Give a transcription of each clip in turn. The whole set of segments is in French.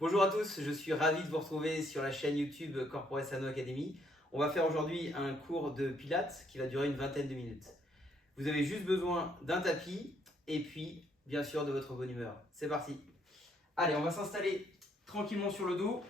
Bonjour à tous, je suis ravi de vous retrouver sur la chaîne YouTube Corporate Sano Academy. On va faire aujourd'hui un cours de pilates qui va durer une vingtaine de minutes. Vous avez juste besoin d'un tapis et puis bien sûr de votre bonne humeur. C'est parti. Allez, on va s'installer tranquillement sur le dos.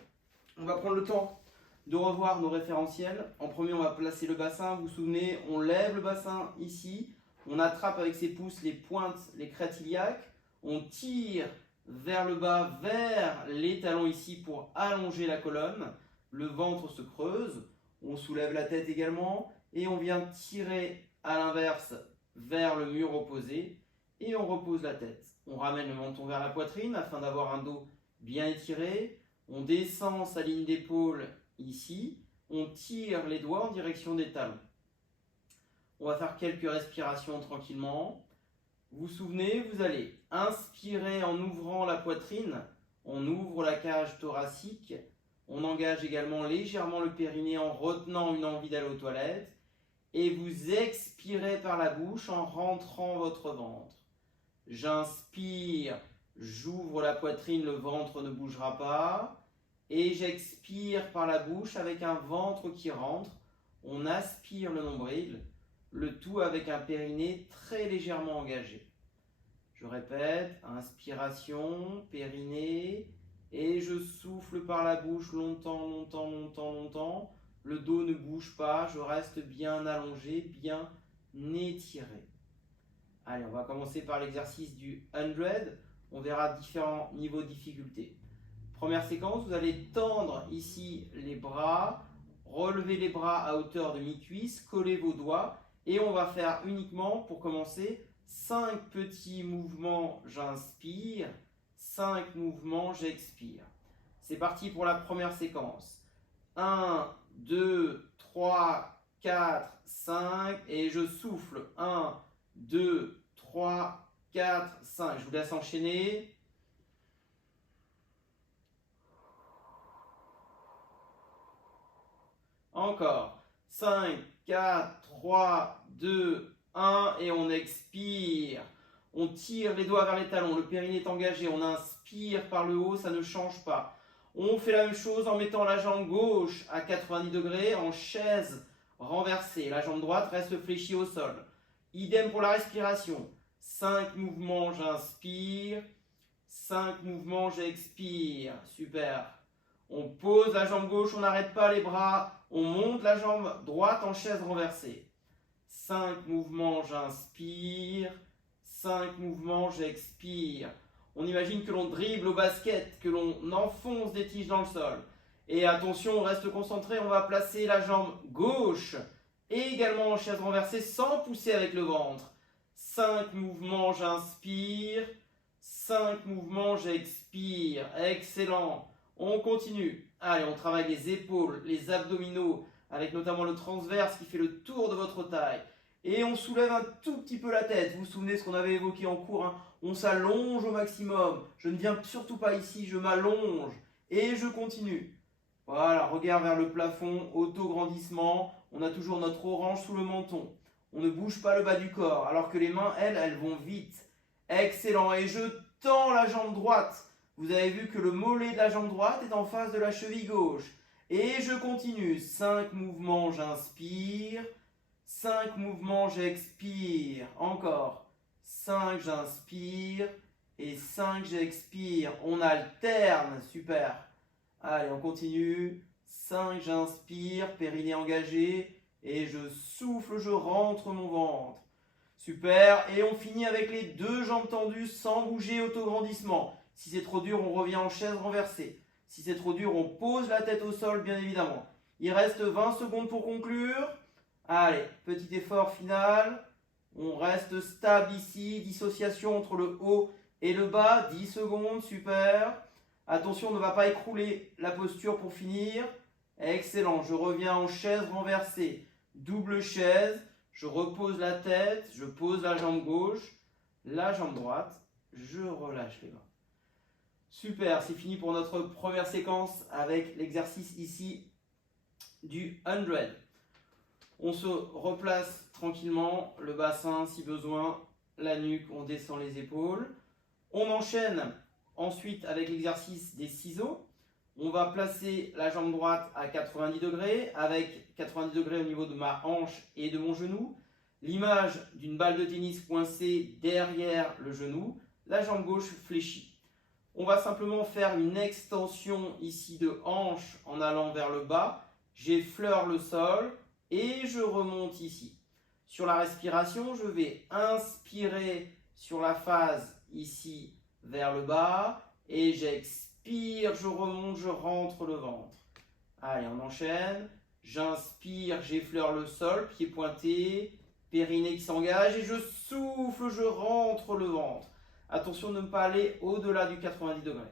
On va prendre le temps de revoir nos référentiels. En premier, on va placer le bassin. Vous vous souvenez, on lève le bassin ici. On attrape avec ses pouces les pointes, les crêtes iliaques. On tire vers le bas, vers les talons ici pour allonger la colonne. Le ventre se creuse. On soulève la tête également. Et on vient tirer à l'inverse vers le mur opposé. Et on repose la tête. On ramène le menton vers la poitrine afin d'avoir un dos bien étiré. On descend sa ligne d'épaule ici. On tire les doigts en direction des talons. On va faire quelques respirations tranquillement. Vous vous souvenez, vous allez inspirer en ouvrant la poitrine. On ouvre la cage thoracique. On engage également légèrement le périnée en retenant une envie d'aller aux toilettes. Et vous expirez par la bouche en rentrant votre ventre. J'inspire, j'ouvre la poitrine, le ventre ne bougera pas. Et j'expire par la bouche avec un ventre qui rentre. On aspire le nombril, le tout avec un périnée très légèrement engagé. Je répète, inspiration, périnée, et je souffle par la bouche longtemps, longtemps, longtemps, longtemps. Le dos ne bouge pas, je reste bien allongé, bien étiré. Allez, on va commencer par l'exercice du 100. On verra différents niveaux de difficulté. Première séquence, vous allez tendre ici les bras, relever les bras à hauteur de mi-cuisse, coller vos doigts et on va faire uniquement, pour commencer, 5 petits mouvements, j'inspire, 5 mouvements, j'expire. C'est parti pour la première séquence. 1, 2, 3, 4, 5 et je souffle. 1, 2, 3, 4, 5. Je vous laisse enchaîner. Encore. 5, 4, 3, 2, 1 et on expire. On tire les doigts vers les talons, le périnée est engagé, on inspire par le haut, ça ne change pas. On fait la même chose en mettant la jambe gauche à 90 degrés en chaise renversée. La jambe droite reste fléchie au sol. Idem pour la respiration. 5 mouvements, j'inspire. 5 mouvements, j'expire. Super. On pose la jambe gauche, on n'arrête pas les bras. On monte la jambe droite en chaise renversée. 5 mouvements, j'inspire. 5 mouvements, j'expire. On imagine que l'on dribble au basket, que l'on enfonce des tiges dans le sol. Et attention, on reste concentré, on va placer la jambe gauche également en chaise renversée sans pousser avec le ventre. 5 mouvements, j'inspire. 5 mouvements, j'expire. Excellent. On continue. Allez, on travaille les épaules, les abdominaux, avec notamment le transverse qui fait le tour de votre taille. Et on soulève un tout petit peu la tête. Vous vous souvenez ce qu'on avait évoqué en cours, hein? On s'allonge au maximum. Je ne viens surtout pas ici, je m'allonge. Et je continue. Voilà, regard vers le plafond, auto-grandissement. On a toujours notre orange sous le menton. On ne bouge pas le bas du corps, alors que les mains, elles vont vite. Excellent. Et je tends la jambe droite. Vous avez vu que le mollet de la jambe droite est en face de la cheville gauche. Et je continue. 5 mouvements, j'inspire. 5 mouvements, j'expire. Encore. 5, j'inspire. Et 5, j'expire. On alterne. Super. Allez, on continue. 5, j'inspire. Périnée engagé. Et je souffle, je rentre mon ventre. Super. Et on finit avec les deux jambes tendues sans bouger, autograndissement. Si c'est trop dur, on revient en chaise renversée. Si c'est trop dur, on pose la tête au sol, bien évidemment. Il reste 20 secondes pour conclure. Allez, petit effort final. On reste stable ici. Dissociation entre le haut et le bas. 10 secondes, super. Attention, on ne va pas écrouler la posture pour finir. Excellent, je reviens en chaise renversée. Double chaise. Je repose la tête, je pose la jambe gauche, la jambe droite. Je relâche les mains. Super, c'est fini pour notre première séquence avec l'exercice ici du 100. On se replace tranquillement, le bassin si besoin, la nuque, on descend les épaules. On enchaîne ensuite avec l'exercice des ciseaux. On va placer la jambe droite à 90 degrés, avec 90 degrés au niveau de ma hanche et de mon genou. L'image d'une balle de tennis coincée derrière le genou, la jambe gauche fléchie. On va simplement faire une extension ici de hanche en allant vers le bas. J'effleure le sol et je remonte ici. Sur la respiration, je vais inspirer sur la phase ici vers le bas et j'expire, je remonte, je rentre le ventre. Allez, on enchaîne. J'inspire, j'effleure le sol, pied pointé, périnée qui s'engage et je souffle, je rentre le ventre. Attention de ne pas aller au-delà du 90 degrés.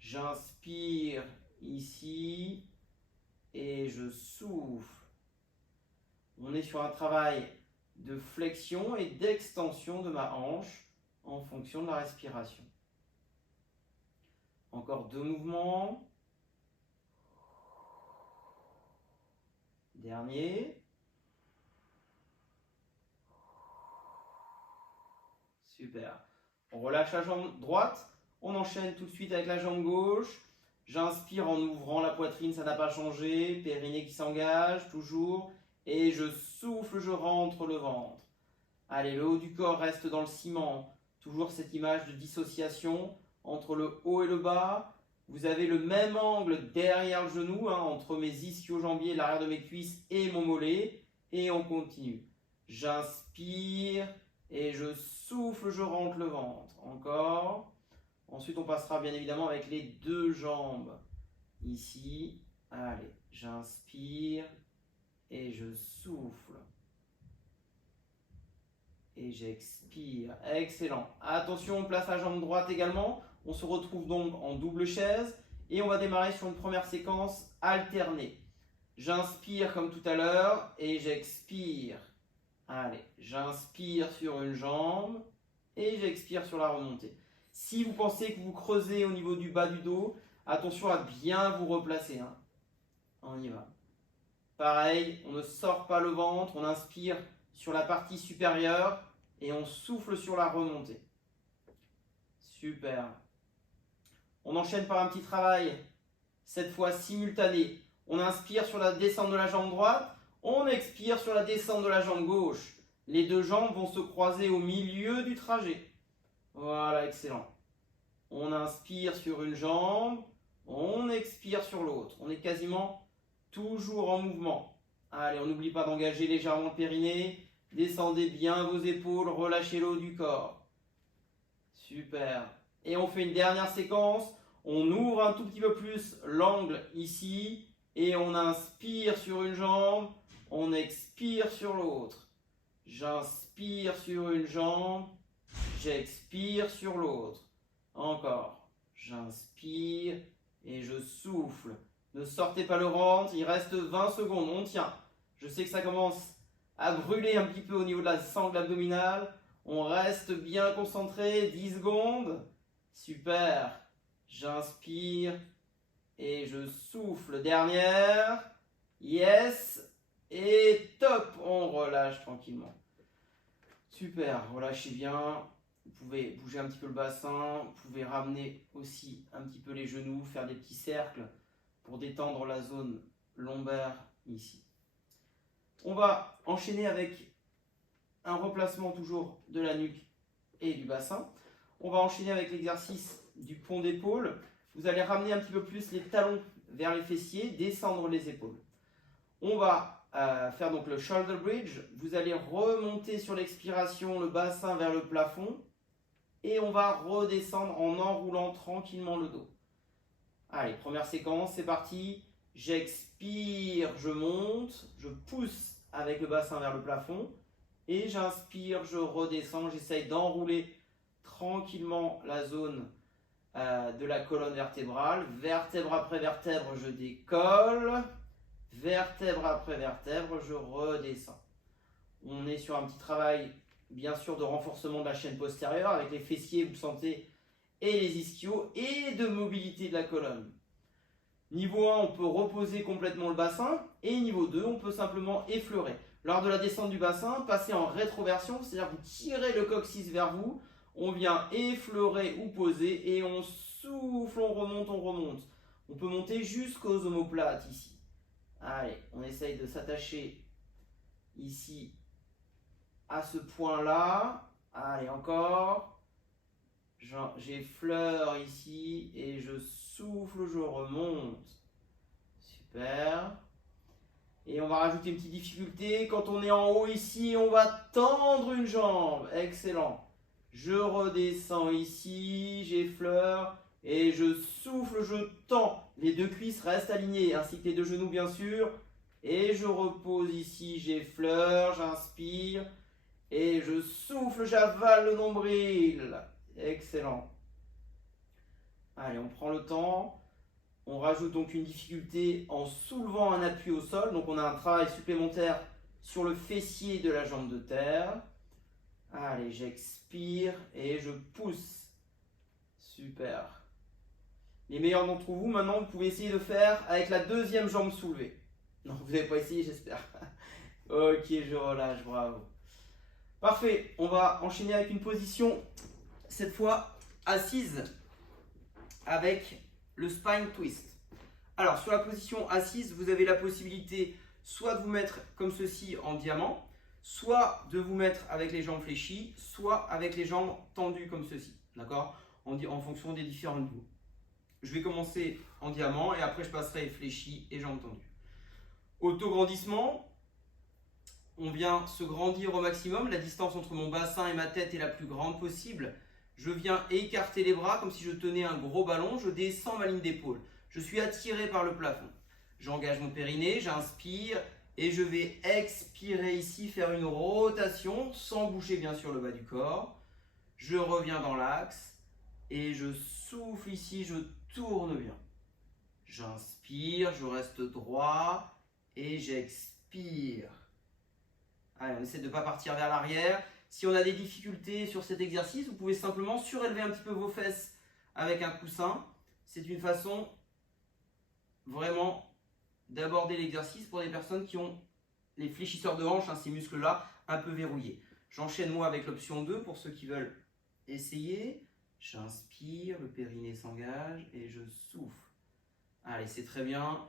J'inspire ici et je souffle. On est sur un travail de flexion et d'extension de ma hanche en fonction de la respiration. Encore 2 mouvements. Dernier. Super. On relâche la jambe droite. On enchaîne tout de suite avec la jambe gauche. J'inspire en ouvrant la poitrine, ça n'a pas changé. Périnée qui s'engage, toujours. Et je souffle, je rentre le ventre. Allez, le haut du corps reste dans le ciment. Toujours cette image de dissociation entre le haut et le bas. Vous avez le même angle derrière le genou, entre mes ischio-jambiers, l'arrière de mes cuisses et mon mollet. Et on continue. J'inspire et je souffle, je rentre le ventre. Encore. Ensuite, on passera bien évidemment avec les 2 jambes. Ici. Allez, j'inspire et je souffle. Et j'expire. Excellent. Attention, on place la jambe droite également. On se retrouve donc en double chaise. Et on va démarrer sur une première séquence alternée. J'inspire comme tout à l'heure et j'expire. Allez, j'inspire sur une jambe et j'expire sur la remontée. Si vous pensez que vous creusez au niveau du bas du dos, attention à bien vous replacer. On y va. Pareil, on ne sort pas le ventre, on inspire sur la partie supérieure et on souffle sur la remontée. Super. On enchaîne par un petit travail, cette fois simultané. On inspire sur la descente de la jambe droite, on expire sur la descente de la jambe gauche. Les 2 jambes vont se croiser au milieu du trajet. Voilà, excellent. On inspire sur une jambe, on expire sur l'autre. On est quasiment toujours en mouvement. Allez, on n'oublie pas d'engager légèrement le périnée. Descendez bien vos épaules, relâchez le haut du corps. Super. Et on fait une dernière séquence. On ouvre un tout petit peu plus l'angle ici. Et on inspire sur une jambe, on expire sur l'autre. J'inspire sur une jambe, j'expire sur l'autre. Encore. J'inspire et je souffle. Ne sortez pas le ventre, il reste 20 secondes, on tient. Je sais que ça commence à brûler un petit peu au niveau de la sangle abdominale. On reste bien concentré, 10 secondes. Super. J'inspire et je souffle. Dernière. Yes. Et top. On relâche tranquillement. Super. Relâchez bien. Vous pouvez bouger un petit peu le bassin. Vous pouvez ramener aussi un petit peu les genoux. Faire des petits cercles pour détendre la zone lombaire ici. On va enchaîner avec un replacement toujours de la nuque et du bassin. On va enchaîner avec l'exercice du pont d'épaule. Vous allez ramener un petit peu plus les talons vers les fessiers, descendre les épaules. On va faire donc le shoulder bridge. Vous allez remonter sur l'expiration le bassin vers le plafond et on va redescendre en enroulant tranquillement le dos. Allez, première séquence, c'est parti. J'expire, je monte, je pousse avec le bassin vers le plafond et j'inspire, je redescends, j'essaye d'enrouler tranquillement la zone de la colonne vertébrale. Vertèbre après vertèbre, je décolle. Vertèbre après vertèbre, je redescends. On est sur un petit travail, bien sûr, de renforcement de la chaîne postérieure avec les fessiers, vous le sentez, et les ischios, et de mobilité de la colonne. Niveau 1, on peut reposer complètement le bassin, et niveau 2, on peut simplement effleurer. Lors de la descente du bassin, passez en rétroversion, c'est-à-dire vous tirez le coccyx vers vous, On vient effleurer ou poser et on souffle, on remonte, on remonte. On peut monter jusqu'aux omoplates ici. Allez, on essaye de s'attacher ici à ce point-là. Allez, encore. J'effleure ici et je souffle, je remonte. Super. Et on va rajouter une petite difficulté. Quand on est en haut ici, on va tendre une jambe. Excellent. Je redescends ici, j'effleure et je souffle, je tends. Les deux cuisses restent alignées, ainsi que les deux genoux bien sûr. Et je repose ici, j'effleure, j'inspire et je souffle, j'avale le nombril. Excellent. Allez, on prend le temps. On rajoute donc une difficulté en soulevant un appui au sol. Donc on a un travail supplémentaire sur le fessier de la jambe de terre. Allez, j'expire et je pousse. Super. Les meilleurs d'entre vous, maintenant, vous pouvez essayer de faire avec la deuxième jambe soulevée. Non, vous n'avez pas essayé, j'espère. Ok, je relâche, bravo. Parfait, on va enchaîner avec une position, cette fois assise, avec le spine twist. Alors, sur la position assise, vous avez la possibilité soit de vous mettre comme ceci en diamant, soit de vous mettre avec les jambes fléchies, soit avec les jambes tendues comme ceci, d'accord, en fonction des différents niveaux. Je vais commencer en diamant et après je passerai fléchi et jambes tendues. Autograndissement, on vient se grandir au maximum, la distance entre mon bassin et ma tête est la plus grande possible. Je viens écarter les bras comme si je tenais un gros ballon, je descends ma ligne d'épaule. Je suis attiré par le plafond. J'engage mon périnée, j'inspire et je vais expirer ici, faire une rotation sans bouger bien sûr le bas du corps. Je reviens dans l'axe et je souffle ici, je tourne bien. J'inspire, je reste droit et j'expire. Allez, on essaie de ne pas partir vers l'arrière. Si on a des difficultés sur cet exercice, vous pouvez simplement surélever un petit peu vos fesses avec un coussin. C'est une façon vraiment d'aborder l'exercice pour des personnes qui ont les fléchisseurs de hanches, ces muscles-là, un peu verrouillés. J'enchaîne moi avec l'option 2 pour ceux qui veulent essayer. J'inspire, le périnée s'engage et je souffle. Allez, c'est très bien.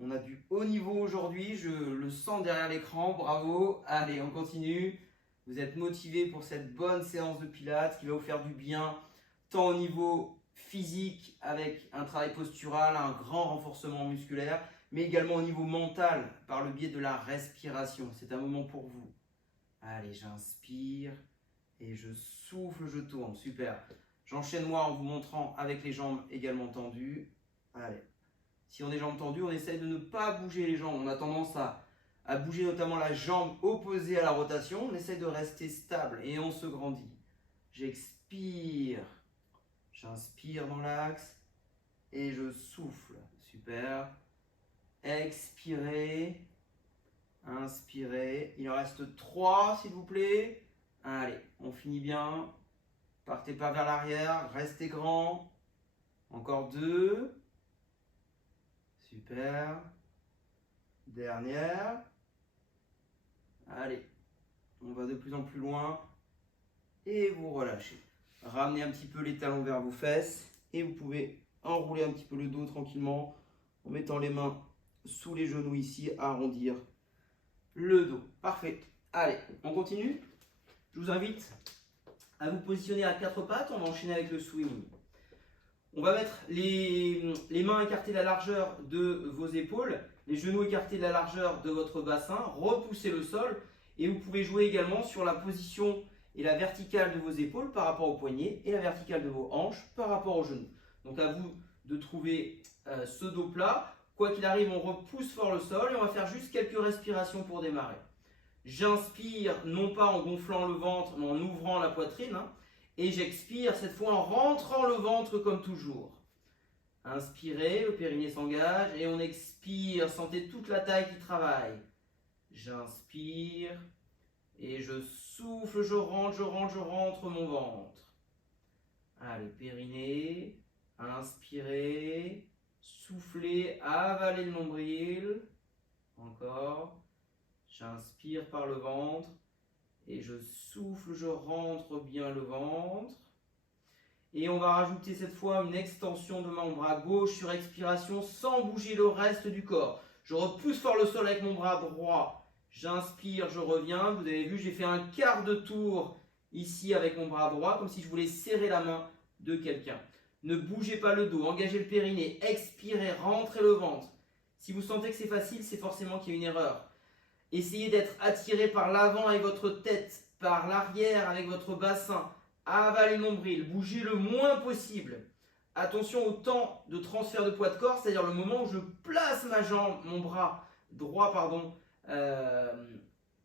On a du haut niveau aujourd'hui, je le sens derrière l'écran, bravo. Allez, on continue. Vous êtes motivés pour cette bonne séance de pilates qui va vous faire du bien, tant au niveau physique avec un travail postural, un grand renforcement musculaire, mais également au niveau mental par le biais de la respiration. C'est un moment pour vous. Allez, j'inspire et je souffle, je tourne. Super. J'enchaîne moi en vous montrant avec les jambes également tendues. Allez. Si on est jambes tendues, on essaye de ne pas bouger les jambes. On a tendance à bouger notamment la jambe opposée à la rotation. On essaye de rester stable et on se grandit. J'expire. J'inspire dans l'axe et je souffle. Super. Expirez. Inspirez. Il en reste 3 s'il vous plaît. Allez, on finit bien. Partez pas vers l'arrière. Restez grand. Encore 2. Super. Dernière. Allez, on va de plus en plus loin. Et vous relâchez. Ramenez un petit peu les talons vers vos fesses. Et vous pouvez enrouler un petit peu le dos tranquillement en mettant les mains sous les genoux ici, arrondir le dos. Parfait. Allez, on continue. Je vous invite à vous positionner à 4 pattes. On va enchaîner avec le swing. On va mettre les mains écartées de la largeur de vos épaules, les genoux écartés de la largeur de votre bassin, repoussez le sol et vous pouvez jouer également sur la position et la verticale de vos épaules par rapport aux poignets et la verticale de vos hanches par rapport aux genoux. Donc à vous de trouver ce dos plat. Quoi qu'il arrive, on repousse fort le sol et on va faire juste quelques respirations pour démarrer. J'inspire, non pas en gonflant le ventre, mais en ouvrant la poitrine. Et j'expire cette fois en rentrant le ventre comme toujours. Inspirez, le périnée s'engage et on expire. Sentez toute la taille qui travaille. J'inspire et je souffle, je rentre mon ventre. Allez, périnée. Inspirez, soufflez, avalez le nombril. Encore. J'inspire par le ventre Et je souffle, je rentre bien le ventre. Et on va rajouter cette fois une extension de mon bras gauche sur expiration sans bouger le reste du corps. Je repousse fort le sol avec mon bras droit. J'inspire, je reviens. Vous avez vu, j'ai fait un quart de tour ici avec mon bras droit, comme si je voulais serrer la main de quelqu'un. Ne bougez pas le dos, engagez le périnée, expirez, rentrez le ventre. Si vous sentez que c'est facile, c'est forcément qu'il y a une erreur. Essayez d'être attiré par l'avant avec votre tête, par l'arrière avec votre bassin. Avalez le nombril, bougez le moins possible. Attention au temps de transfert de poids de corps, c'est-à-dire le moment où je place ma jambe, mon bras droit,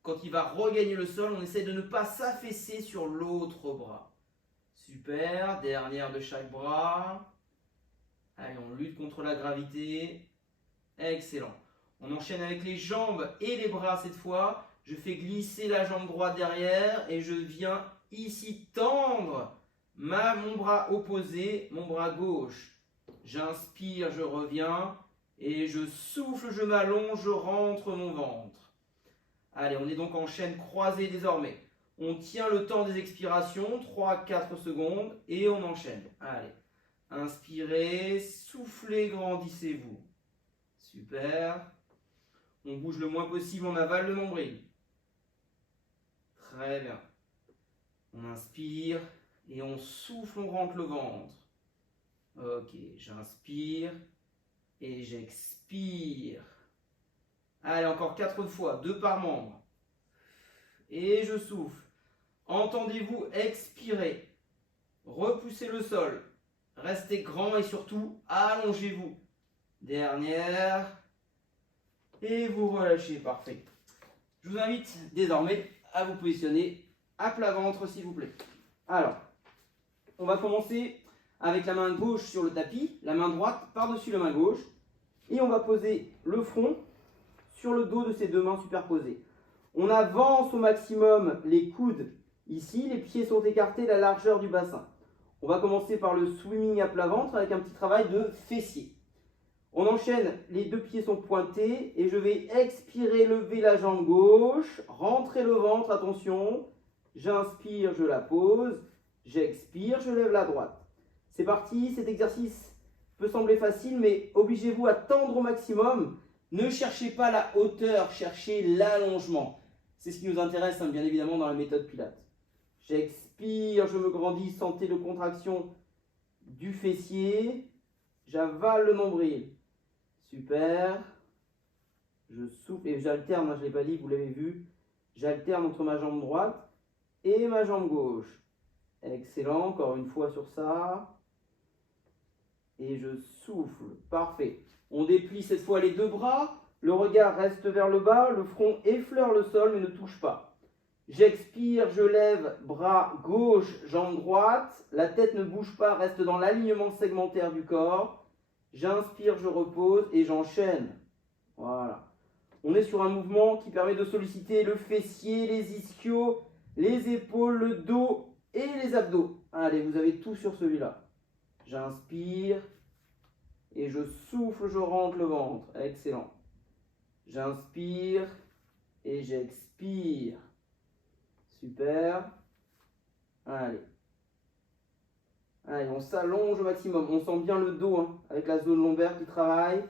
quand il va regagner le sol, on essaie de ne pas s'affaisser sur l'autre bras. Super, dernière de chaque bras. Allez, on lutte contre la gravité. Excellent. On enchaîne avec les jambes et les bras cette fois. Je fais glisser la jambe droite derrière et je viens ici tendre mon bras opposé, mon bras gauche. J'inspire, je reviens et je souffle, je m'allonge, je rentre mon ventre. Allez, on est donc en chaîne croisée désormais. On tient le temps des expirations, 3-4 secondes et on enchaîne. Allez, inspirez, soufflez, grandissez-vous. Super. On bouge le moins possible, on avale le nombril. Très bien. On inspire et on souffle, on rentre le ventre. Ok, j'inspire et j'expire. Allez, encore 4 fois, 2 par membre. Et je souffle. Entendez-vous expirer. Repoussez le sol. Restez grand et surtout, allongez-vous. Dernière. Et vous relâchez, parfait. Je vous invite désormais à vous positionner à plat ventre, s'il vous plaît. Alors, on va commencer avec la main gauche sur le tapis, la main droite par-dessus la main gauche. Et on va poser le front sur le dos de ces 2 mains superposées. On avance au maximum les coudes ici, les pieds sont écartés, la largeur du bassin. On va commencer par le swimming à plat ventre avec un petit travail de fessier. On enchaîne, les 2 pieds sont pointés et je vais expirer, lever la jambe gauche, rentrer le ventre, attention. J'inspire, je la pose, j'expire, je lève la droite. C'est parti, cet exercice peut sembler facile, mais obligez-vous à tendre au maximum. Ne cherchez pas la hauteur, cherchez l'allongement. C'est ce qui nous intéresse, hein, bien évidemment, dans la méthode Pilates. J'expire, je me grandis, sentez la contraction du fessier. J'avale le nombril. Super. Je souffle et j'alterne, hein, je ne l'ai pas dit, vous l'avez vu. J'alterne entre ma jambe droite et ma jambe gauche. Excellent, encore une fois sur ça. Et je souffle. Parfait. On déplie cette fois les 2 bras. Le regard reste vers le bas. Le front effleure le sol mais ne touche pas. J'expire, je lève bras gauche, jambe droite. La tête ne bouge pas, reste dans l'alignement segmentaire du corps. J'inspire, je repose et j'enchaîne. Voilà. On est sur un mouvement qui permet de solliciter le fessier, les ischios, les épaules, le dos et les abdos. Allez, vous avez tout sur celui-là. J'inspire et je souffle, je rentre le ventre. Excellent. J'inspire et j'expire. Super. Allez. Allez, on s'allonge au maximum. On sent bien le dos, hein, avec la zone lombaire qui travaille.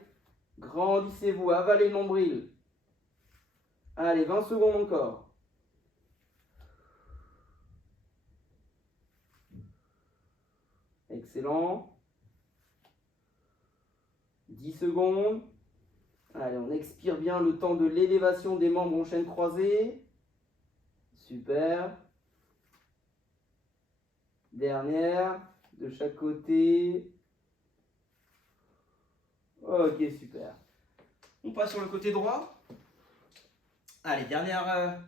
Grandissez-vous, avalez le nombril. Allez, 20 secondes encore. Excellent. 10 secondes. Allez, on expire bien le temps de l'élévation des membres en chaîne croisée. Super. Dernière, de chaque côté. Ok, super. On passe sur le côté droit. Allez, dernière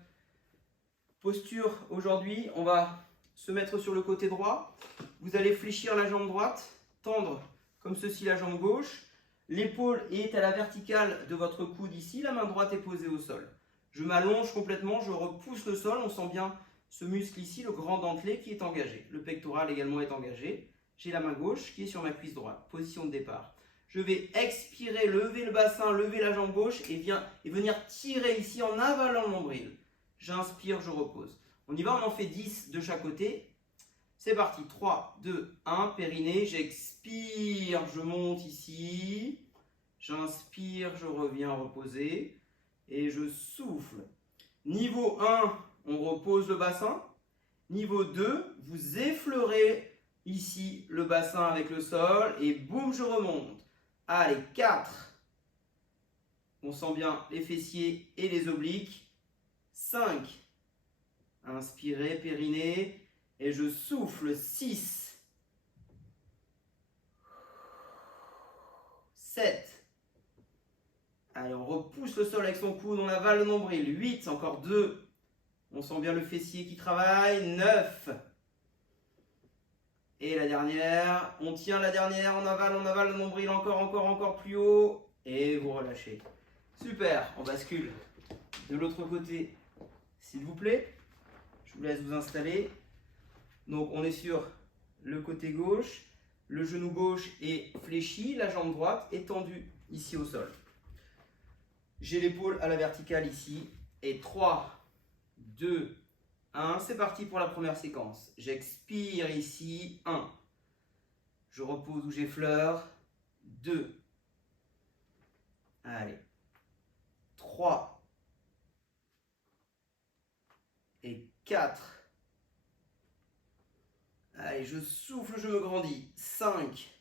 posture aujourd'hui. On va se mettre sur le côté droit. Vous allez fléchir la jambe droite, tendre comme ceci la jambe gauche. L'épaule est à la verticale de votre coude ici. La main droite est posée au sol. Je m'allonge complètement, je repousse le sol. On sent bien ce muscle ici, le grand dentelé qui est engagé. Le pectoral également est engagé. J'ai la main gauche qui est sur ma cuisse droite. Position de départ. Je vais expirer, lever le bassin, lever la jambe gauche et venir tirer ici en avalant le nombril. J'inspire, je repose. On y va, on en fait 10 de chaque côté. C'est parti, 3, 2, 1, périnée, j'expire, je monte ici. J'inspire, je reviens reposer et je souffle. Niveau 1, on repose le bassin. Niveau 2, vous effleurez ici le bassin avec le sol et boum, je remonte. Allez, 4. On sent bien les fessiers et les obliques. 5. Inspirez, périnée et je souffle. 6. 7. Allez, on repousse le sol avec son coude, on avale le nombril. 8, encore 2. On sent bien le fessier qui travaille. 9. Et la dernière, on tient la dernière, on avale le nombril encore plus haut. Et vous relâchez. Super, on bascule de l'autre côté, s'il vous plaît. Je vous laisse vous installer. Donc on est sur le côté gauche. Le genou gauche est fléchi, la jambe droite est tendue ici au sol. J'ai l'épaule à la verticale ici. Et 3, 2, 1. C'est parti pour la première séquence. J'expire ici. 1. Je repose où j'effleure. 2. Allez. 3. Et 4. Allez, je souffle, je me grandis. 5.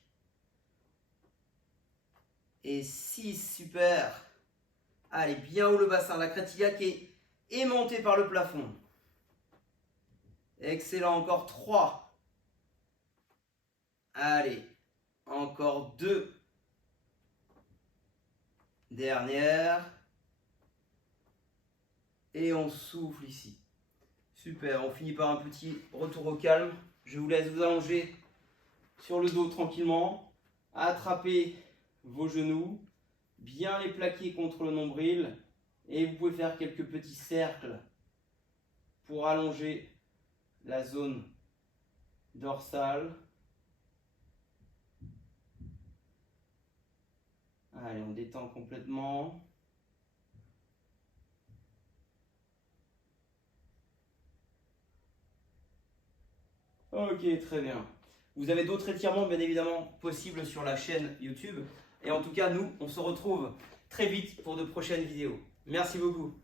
Et 6. Super. Allez, bien haut le bassin. La crête iliaque est aimantée par le plafond. Excellent. Encore 3. Allez. Encore 2. Dernière. Et on souffle ici. Super. On finit par un petit retour au calme. Je vous laisse vous allonger sur le dos tranquillement. Attrapez vos genoux. Bien les plaquer contre le nombril. Et vous pouvez faire quelques petits cercles pour allonger la zone dorsale. Allez, on détend complètement. Ok, très bien. Vous avez d'autres étirements, bien évidemment, possibles sur la chaîne YouTube. Et en tout cas, nous, on se retrouve très vite pour de prochaines vidéos. Merci beaucoup.